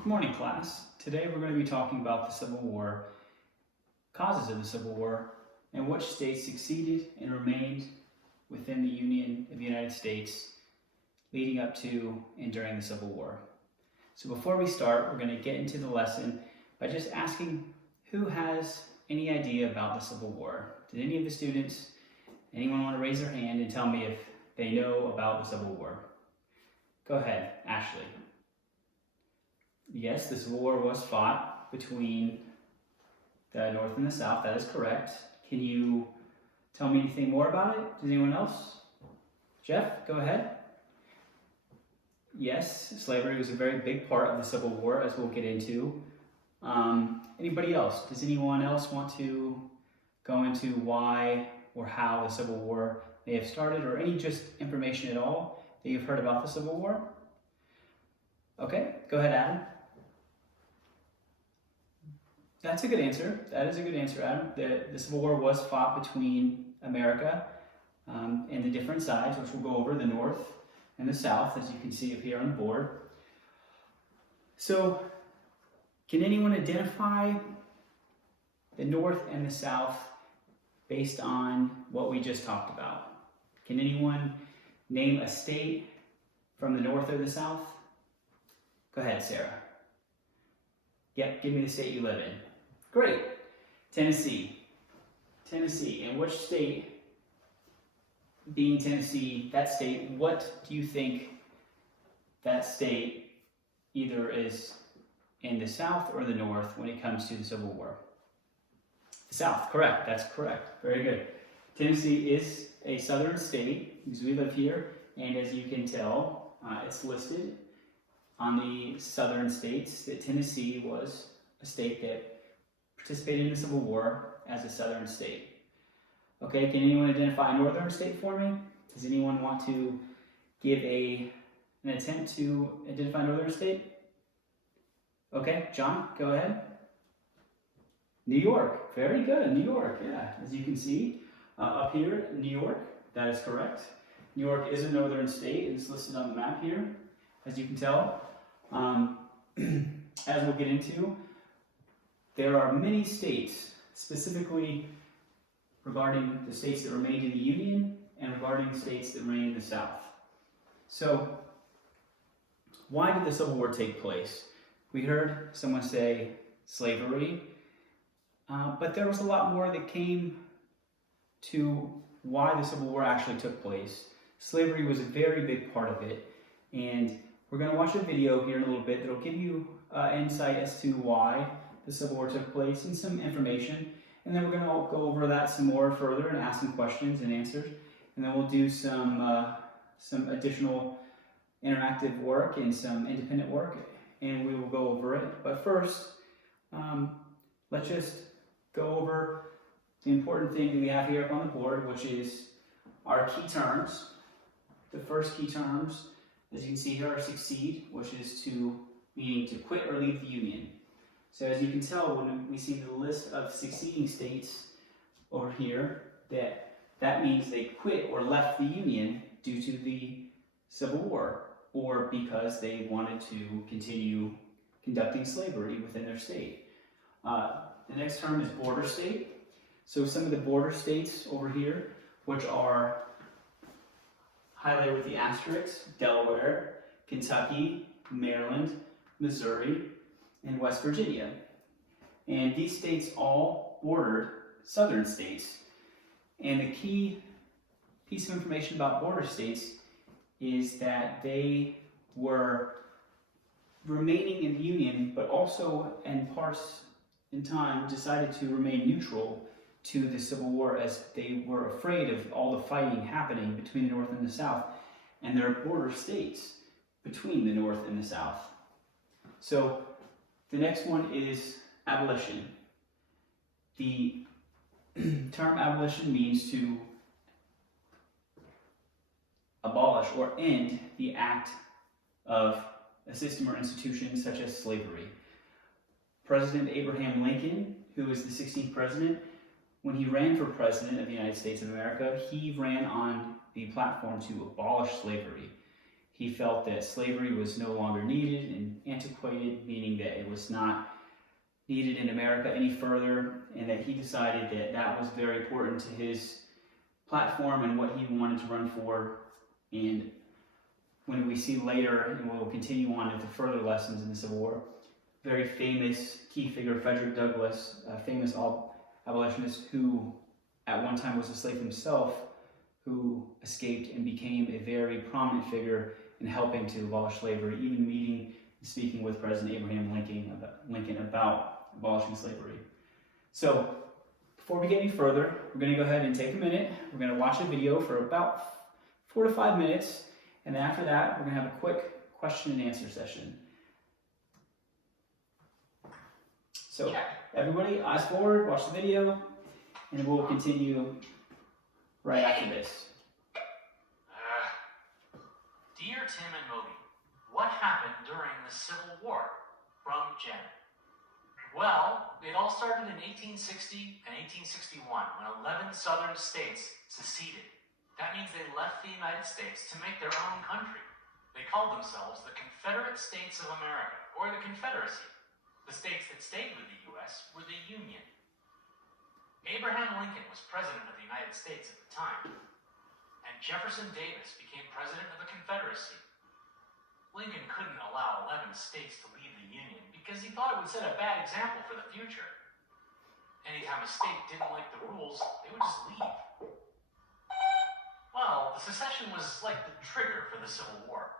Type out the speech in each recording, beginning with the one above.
Good morning, class. Today we're going to be talking about the Civil War, causes of the Civil War, and which states succeeded and remained within the Union of the United States leading up to and during the Civil War. So before we start, we're going to get into the lesson by just asking who has any idea about the Civil War. Did any of the students, anyone want to raise their hand and tell me if they know about the Civil War? Go ahead, Ashley. Yes, the Civil War was fought between the North and the South. That is correct. Can you tell me anything more about it? Does anyone else? Jeff, go ahead. Yes, slavery was a very big part of the Civil War, as we'll get into. Anybody else? Does anyone else want to go into why or how the Civil War may have started, or any just information at all that you've heard about the Civil War? Okay, go ahead, Adam. That's a good answer. That is a good answer, Adam. The Civil War was fought between America and the different sides, which we'll go over, the North and the South, as you can see up here on the board. So, can anyone identify the North and the South based on what we just talked about? Can anyone name a state from the North or the South? Go ahead, Sarah. Yep, give me the state you live in. Great. Tennessee. Tennessee. And which state, being Tennessee, that state, what do you think that state either is in the South or the North when it comes to the Civil War? The South, correct. That's correct. Very good. Tennessee is a southern state because we live here, and as you can tell, it's listed on the southern states that Tennessee was a state that participated in the Civil War as a southern state. Okay, can anyone identify a northern state for me? Does anyone want to give an attempt to identify a northern state? Okay, John, go ahead. New York, very good, New York, yeah. As you can see up here, New York, that is correct. New York is a northern state, it's listed on the map here, as you can tell. As we'll get into, there are many states, specifically regarding the states that remained in the Union and regarding the states that remained in the South. So, why did the Civil War take place? We heard someone say slavery, but there was a lot more that came to why the Civil War actually took place. Slavery was a very big part of it, and we're going to watch a video here in a little bit that will give you insight as to why the Civil War took place and some information. And then we're going to go over that some more further and ask some questions and answers. And then we'll do some additional interactive work and some independent work, and we will go over it. But first, let's just go over the important thing that we have here up on the board, which is our key terms. The first key terms, as you can see here, are succeed, which is meaning to quit or leave the Union. So as you can tell, when we see the list of succeeding states over here, that means they quit or left the Union due to the Civil War, or because they wanted to continue conducting slavery within their state. The next term is border state. So some of the border states over here, which are highlighted with the asterisks: Delaware, Kentucky, Maryland, Missouri, and West Virginia. And these states all bordered southern states. And the key piece of information about border states is that they were remaining in the Union, but also in parts in time decided to remain neutral to the Civil War, as they were afraid of all the fighting happening between the North and the South, and there are border states between the North and the South. So the next one is abolition. The term abolition means to abolish or end the act of a system or institution such as slavery. President Abraham Lincoln, who was the 16th president, when he ran for president of the United States of America, he ran on the platform to abolish slavery. he felt that slavery was no longer needed and antiquated, meaning that it was not needed in America any further, and that he decided that that was very important to his platform and what he wanted to run for. And when we see later, and we'll continue on into further lessons in the Civil War, very famous key figure, Frederick Douglass, a famous abolitionist who at one time was a slave himself, who escaped and became a very prominent figure in helping to abolish slavery, even meeting and speaking with President Abraham Lincoln about abolishing slavery. So before we get any further, we're going to go ahead and take a minute. We're going to watch a video for about 4 to 5 minutes, and then after that, we're going to have a quick question and answer session. So everybody, eyes forward, watch the video, and we'll continue right after this. Dear Tim and Moby, what happened during the Civil War? From Jen. Well, it all started in 1860 and 1861 when 11 southern states seceded. That means they left the United States to make their own country. They called themselves the Confederate States of America, or the Confederacy. The states that stayed with the U.S. were the Union. Abraham Lincoln was president of the United States at the time, and Jefferson Davis became president of the Confederacy. Lincoln couldn't allow 11 states to leave the Union because he thought it would set a bad example for the future. Anytime a state didn't like the rules, they would just leave. Well, the secession was like the trigger for the Civil War.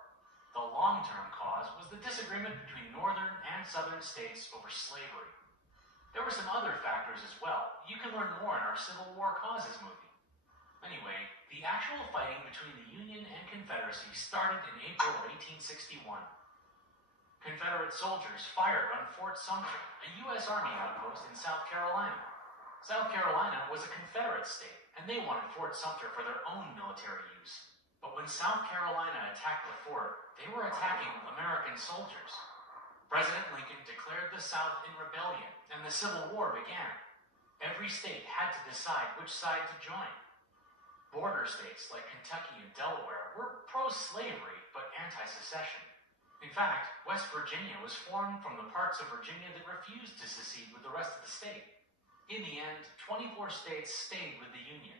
The long-term cause was the disagreement between northern and southern states over slavery. There were some other factors as well. You can learn more in our Civil War Causes movie. Anyway, the actual fighting between the Union and Confederacy started in April of 1861. Confederate soldiers fired on Fort Sumter, a U.S. Army outpost in South Carolina. South Carolina was a Confederate state, and they wanted Fort Sumter for their own military use. But when South Carolina attacked the fort, they were attacking American soldiers. President Lincoln declared the South in rebellion, and the Civil War began. Every state had to decide which side to join. Border states like Kentucky and Delaware were pro-slavery but anti-secession. In fact, West Virginia was formed from the parts of Virginia that refused to secede with the rest of the state. In the end, 24 states stayed with the Union.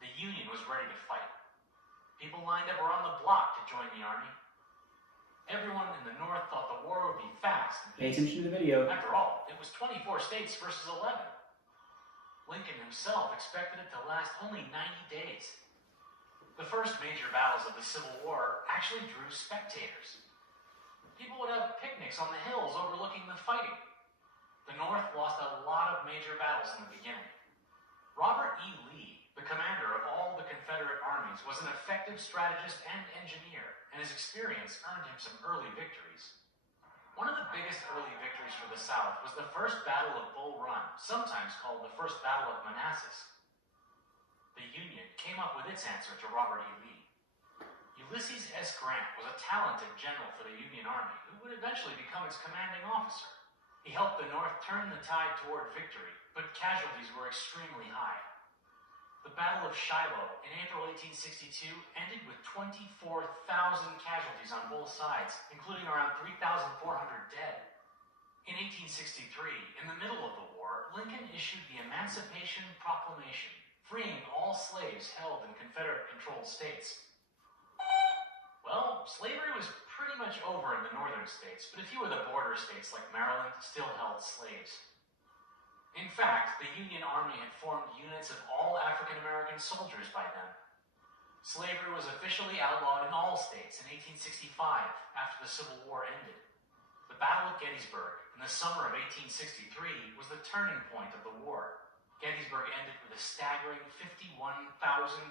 The Union was ready to fight. People lined up around the block to join the Army. Everyone in the North thought the war would be fast and Pay easy. attention to the video. After all, it was 24 states versus 11. Lincoln himself expected it to last only 90 days. The first major battles of the Civil War actually drew spectators. People would have picnics on the hills overlooking the fighting. The North lost a lot of major battles in the beginning. Robert E. Lee, the commander of all the Confederate armies, was an effective strategist and engineer, and his experience earned him some early victories. One of the biggest early victories for the South was the First Battle of Bull Run, sometimes called the First Battle of Manassas. The Union came up with its answer to Robert E. Lee. Ulysses S. Grant was a talented general for the Union Army who would eventually become its commanding officer. He helped the North turn the tide toward victory, but casualties were extremely high. The Battle of Shiloh in April 1862 ended with 24,000 casualties on both sides, including around 3,400 dead. In 1863, in the middle of the war, Lincoln issued the Emancipation Proclamation, freeing all slaves held in Confederate-controlled states. Well, slavery was pretty much over in the northern states, but a few of the border states like Maryland still held slaves. In fact, the Union Army had formed units of all African-American soldiers by then. Slavery was officially outlawed in all states in 1865, after the Civil War ended. The Battle of Gettysburg in the summer of 1863 was the turning point of the war. Gettysburg ended with a staggering 51,000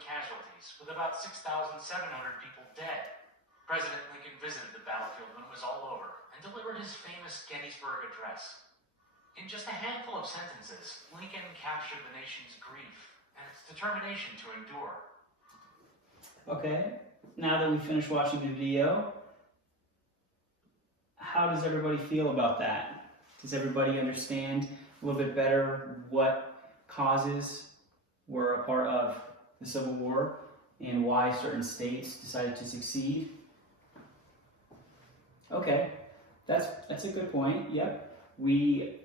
casualties, with about 6,700 people dead. President Lincoln visited the battlefield when it was all over, and delivered his famous Gettysburg Address. In just a handful of sentences, Lincoln captured the nation's grief and its determination to endure. Okay, now that we finished watching the video, how does everybody feel about that? Does everybody understand a little bit better what causes were a part of the Civil War and why certain states decided to succeed? Okay, that's a good point. Yep, we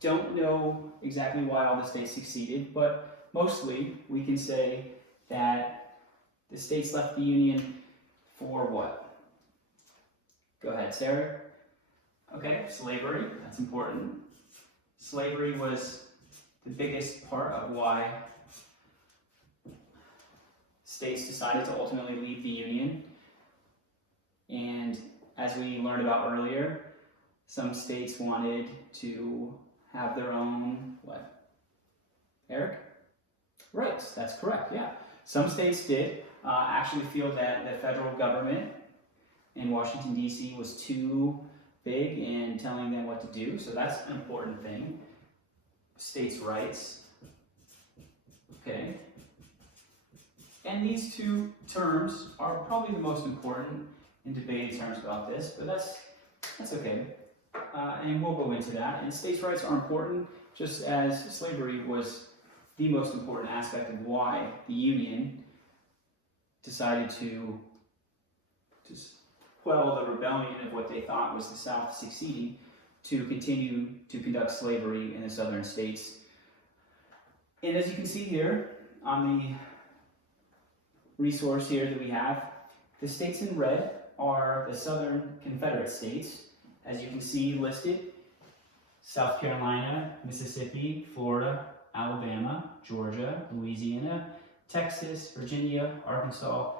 don't know exactly why all the states succeeded, but mostly we can say that the states left the Union for what? Go ahead, Sarah. Okay, slavery, that's important. Slavery was the biggest part of why states decided to ultimately leave the Union. And as we learned about earlier, some states wanted to have their own, what? Eric? Right, that's correct, yeah. Some states did actually feel that the federal government in Washington, D.C. was too big in telling them what to do, so that's an important thing. States' rights. Okay. And these two terms are probably the most important in debating terms about this, but that's okay. And we'll go into that. And states' rights are important, just as slavery was the most important aspect of why the Union decided to quell the rebellion of what they thought was the South succeeding to continue to conduct slavery in the southern states. And as you can see here on the resource here that we have, the states in red are the Southern Confederate states, as you can see listed: South Carolina, Mississippi, Florida, Alabama, Georgia, Louisiana, Texas, Virginia, Arkansas,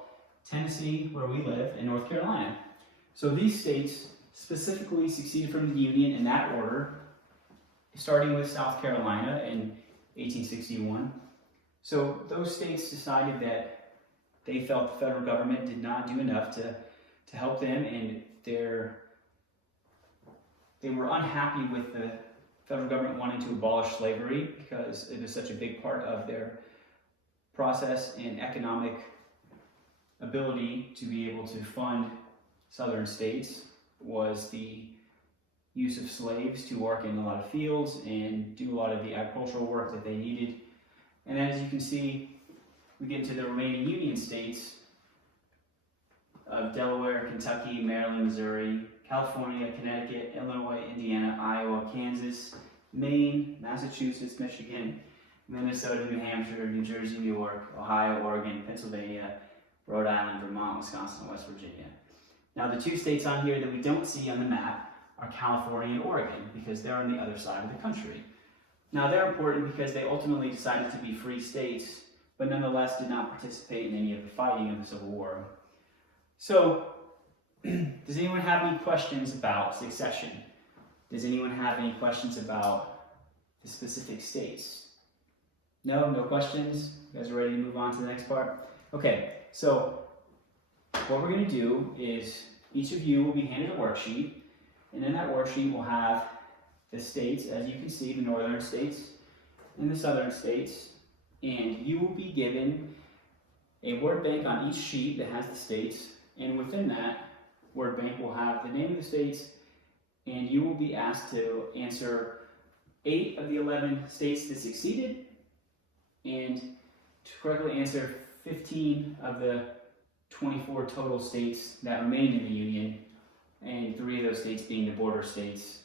Tennessee, where we live, and North Carolina. So these states specifically seceded from the Union in that order, starting with South Carolina in 1861. So those states decided that they felt the federal government did not do enough to help them, and they were unhappy with the federal government wanting to abolish slavery because it was such a big part of their process and economic ability to be able to fund southern states was the use of slaves to work in a lot of fields and do a lot of the agricultural work that they needed. And as you can see, we get into the remaining Union states of Delaware, Kentucky, Maryland, Missouri, California, Connecticut, Illinois, Indiana, Iowa, Kansas, Maine, Massachusetts, Michigan, Minnesota, New Hampshire, New Jersey, New York, Ohio, Oregon, Pennsylvania, Rhode Island, Vermont, Wisconsin, and West Virginia. Now the two states on here that we don't see on the map are California and Oregon, because they're on the other side of the country. Now they're important because they ultimately decided to be free states, but nonetheless did not participate in any of the fighting of the Civil War. So, does anyone have any questions about secession? Does anyone have any questions about the specific states? No questions? You guys are ready to move on to the next part? Okay, so what we're going to do is each of you will be handed a worksheet, and in that worksheet we'll have the states, as you can see, the northern states and the southern states, and you will be given a word bank on each sheet that has the states, and within that word bank will have the name of the states, and you will be asked to answer 8 of the 11 states that succeeded, and to correctly answer 15 of the 24 total states that remained in the Union, and 3 of those states being the border states,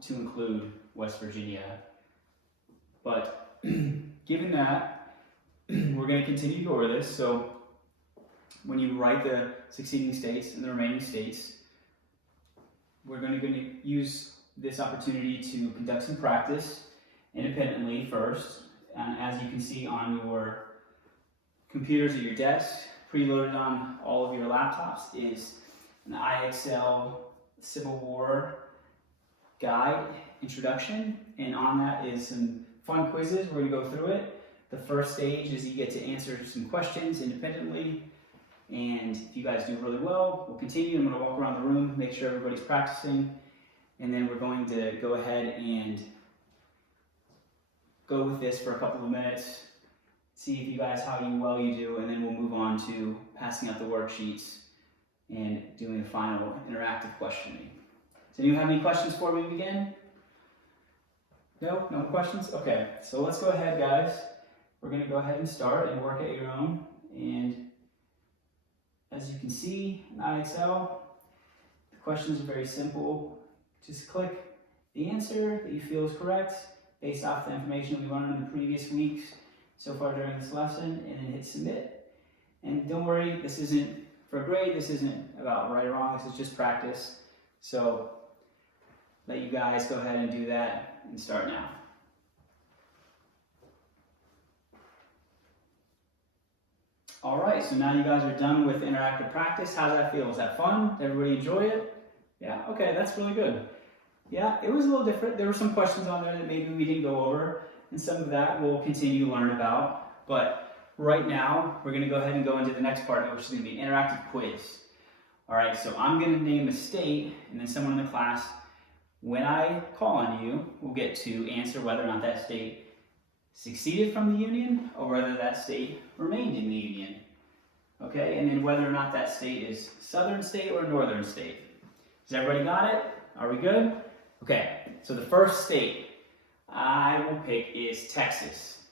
to include West Virginia. But given that, we're going to continue to go over this, so when you write the succeeding states and the remaining states, we're going to use this opportunity to conduct some practice independently first. As you can see on your computers at your desk, preloaded on all of your laptops is an IXL Civil War guide introduction, and on that is some fun quizzes. We're going to go through it. The first stage is you get to answer some questions independently, and if you guys do really well, we'll continue. I'm going to walk around the room, make sure everybody's practicing, and then we're going to go ahead and go with this for a couple of minutes, see if you guys how well you do, and then we'll move on to passing out the worksheets and doing the final interactive questioning. Does anyone have any questions before we begin? No questions? Okay, so let's go ahead, guys. We're going to go ahead and start and work at your own. And as you can see in IXL, questions are very simple. Just click the answer that you feel is correct based off the information we learned in the previous weeks so far during this lesson, and then hit submit. And don't worry, this isn't for a grade, this isn't about right or wrong, this is just practice. So let you guys go ahead and do that and start now. All right, so now you guys are done with interactive practice. How's that feel? Was that fun? Did everybody enjoy it? Yeah, okay, that's really good. Yeah, it was a little different. There were some questions on there that maybe we didn't go over, and some of that we'll continue to learn about. But right now, we're gonna go ahead and go into the next part, which is gonna be an interactive quiz. All right, so I'm gonna name a state, and then someone in the class, when I call on you, will get to answer whether or not that state seceded from the Union or whether that state remained in the Union. Okay, and then whether or not that state is southern state or northern state. Has everybody got it? Are we good? Okay, so the first state I will pick is Texas.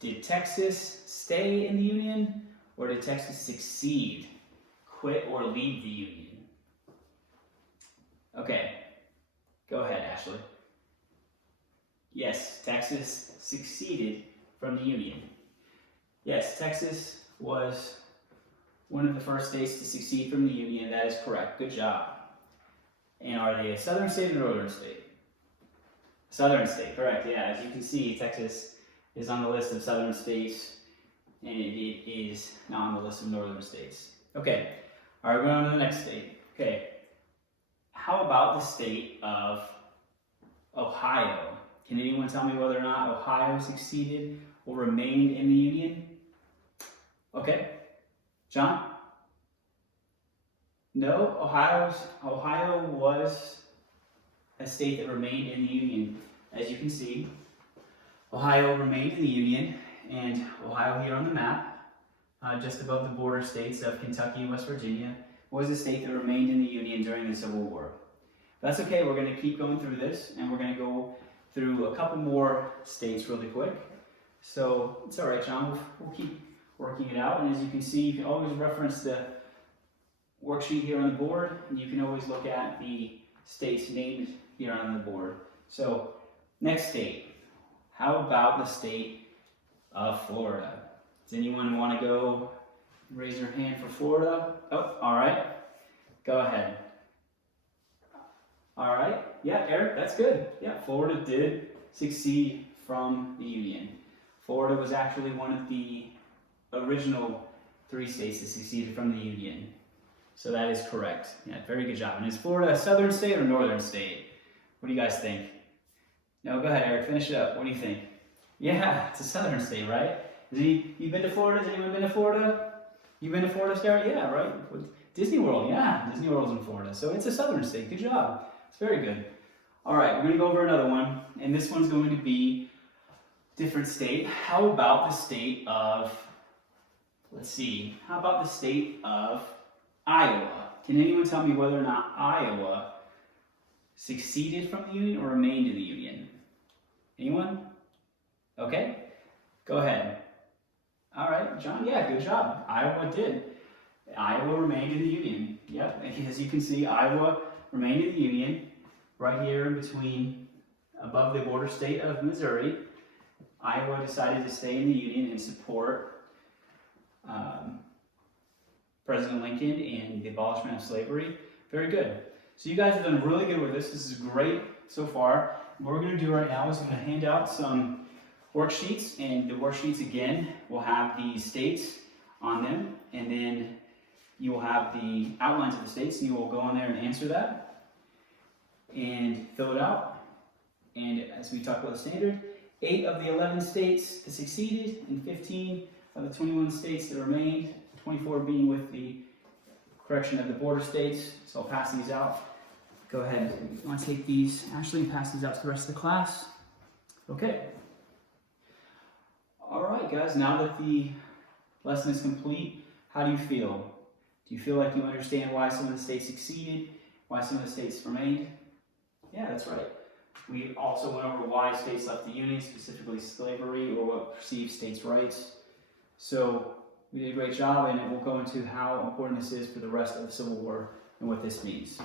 Did Texas stay in the Union or did Texas succeed, quit, or leave the Union? Okay, go ahead, Ashley. Yes, Texas succeeded from the Union. Yes, Texas was one of the first states to succeed from the Union. That is correct. Good job. And are they a southern state or northern state? Southern state, correct. Yeah, as you can see, Texas is on the list of southern states, and it is not on the list of northern states. Okay, all right, we're on to the next state. Okay, how about the state of Ohio? Can anyone tell me whether or not Ohio succeeded or remained in the Union? Okay, John? No, Ohio was a state that remained in the Union. As you can see, Ohio remained in the Union, and Ohio here on the map, just above the border states of Kentucky and West Virginia, was a state that remained in the Union during the Civil War. That's okay, we're going to keep going through this, and we're going to go through a couple more states really quick. So it's all right, John, we'll keep working it out. And as you can see, you can always reference the worksheet here on the board, and you can always look at the states named here on the board. So next state, how about the state of Florida? Does anyone want to go raise your hand for Florida? Oh, all right, go ahead. All right, yeah, Eric, that's good. Yeah, Florida did succeed from the Union. Florida was actually one of the original 3 states that succeeded from the Union. So that is correct. Yeah, very good job. And is Florida a southern state or northern state? What do you guys think? No, go ahead, Eric, finish it up. What do you think? Yeah, it's a southern state, right? You been to Florida? Has anyone been to Florida? You been to Florida, Sarah? Yeah, right. Disney World, yeah. Disney World's in Florida. So it's a southern state. Good job. It's very good. All right, we're going to go over another one, and this one's going to be different state. How about the state of, let's see, how about the state of Iowa? Can anyone tell me whether or not Iowa succeeded from the Union or remained in the Union? Anyone? Okay, go ahead. All right, John, yeah, good job. Iowa did. Iowa remained in the Union. Yep, as you can see, Iowa remained in the Union right here in between, above the border state of Missouri. Iowa decided to stay in the Union and support President Lincoln and the abolishment of slavery. Very good. So you guys have done really good with this. This is great so far. What we're going to do right now is I'm going to hand out some worksheets, and the worksheets again will have the states on them, and then you will have the outlines of the states, and you will go on there and answer that and fill it out. And as we talk about the standard, 8 of the 11 states that succeeded and 15 of the 21 states that remained, 24 being with the correction of the border states. So I'll pass these out. Go ahead. You want to take these, Ashley, and pass these out to the rest of the class? Okay. All right, guys, now that the lesson is complete, how do you feel? Do you feel like you understand why some of the states succeeded, why some of the states remained? Yeah, that's right. We also went over why states left the Union, specifically slavery, or what perceived states' rights. So we did a great job, and we'll go into how important this is for the rest of the Civil War and what this means.